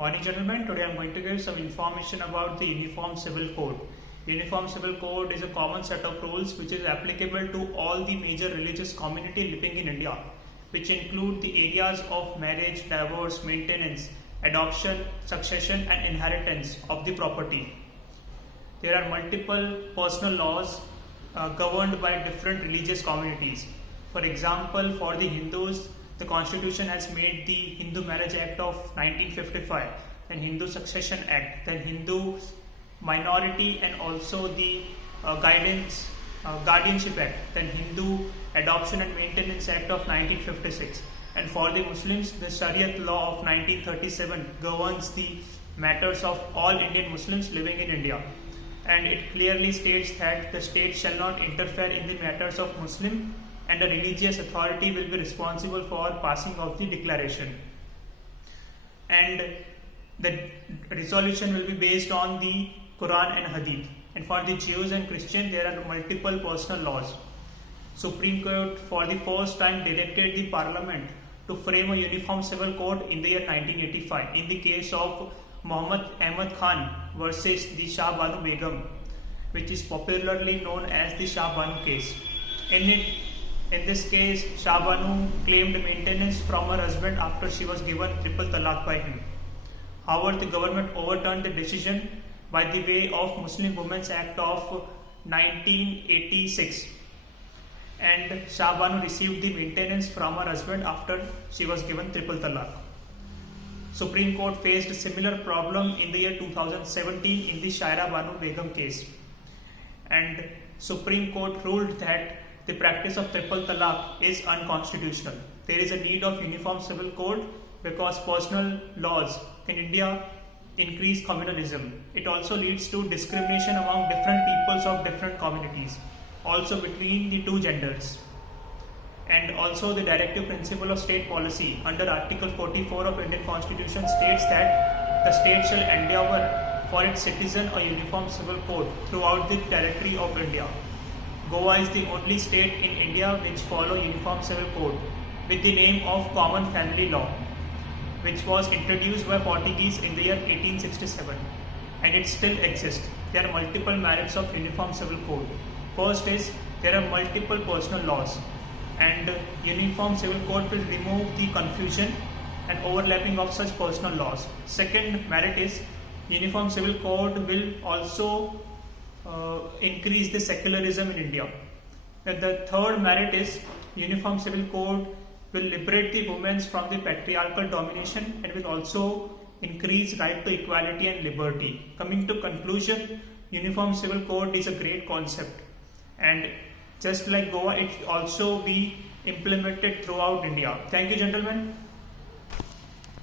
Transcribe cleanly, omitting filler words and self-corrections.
Morning gentlemen, today I am going to give some information about the Uniform Civil Code. Uniform Civil Code is a common set of rules which is applicable to all the major religious community living in India, which include the areas of marriage, divorce, maintenance, adoption, succession and inheritance of the property. There are multiple personal laws governed by different religious communities. For example, for the Hindus, the Constitution has made the Hindu Marriage Act of 1955, then Hindu Succession Act, then Hindu Minority and also the Guardianship Act, then Hindu Adoption and Maintenance Act of 1956. And for the Muslims, the Shariat law of 1937 governs the matters of all Indian Muslims living in India. And it clearly states that the state shall not interfere in the matters of Muslim, and a religious authority will be responsible for passing of the declaration. And the resolution will be based on the Quran and Hadith. And for the Jews and Christians, there are multiple personal laws. Supreme Court for the first time directed the Parliament to frame a uniform civil code in the year 1985 in the case of Muhammad Ahmad Khan versus the Shah Banu Begum, which is popularly known as the Shah Banu case. In this case, Shah Banu claimed maintenance from her husband after she was given triple talaq by him. However, the government overturned the decision by the way of Muslim Women's Act of 1986, and Shah Banu received the maintenance from her husband after she was given triple talaq. Supreme Court faced a similar problem in the year 2017 in the Shaira Banu Begum case, and Supreme Court ruled that the practice of triple talaq is unconstitutional. There is a need of uniform civil code because personal laws in India increase communalism. It also leads to discrimination among different peoples of different communities, also between the two genders. And also the directive principle of state policy under Article 44 of Indian Constitution states that the state shall endeavour for its citizen a uniform civil code throughout the territory of India. Goa is the only state in India which follow uniform civil code with the name of Common Family Law, which was introduced by Portuguese in the year 1867, and it still exists. There are multiple merits of uniform civil code. First is there are multiple personal laws, and uniform civil code will remove the confusion and overlapping of such personal laws. Second merit is uniform civil code will also increase the secularism in India. And the third merit is uniform civil code will liberate the women from the patriarchal domination and will also increase right to equality and liberty. Coming to conclusion, uniform civil code is a great concept, and just like Goa, it also be implemented throughout India. Thank you, gentlemen.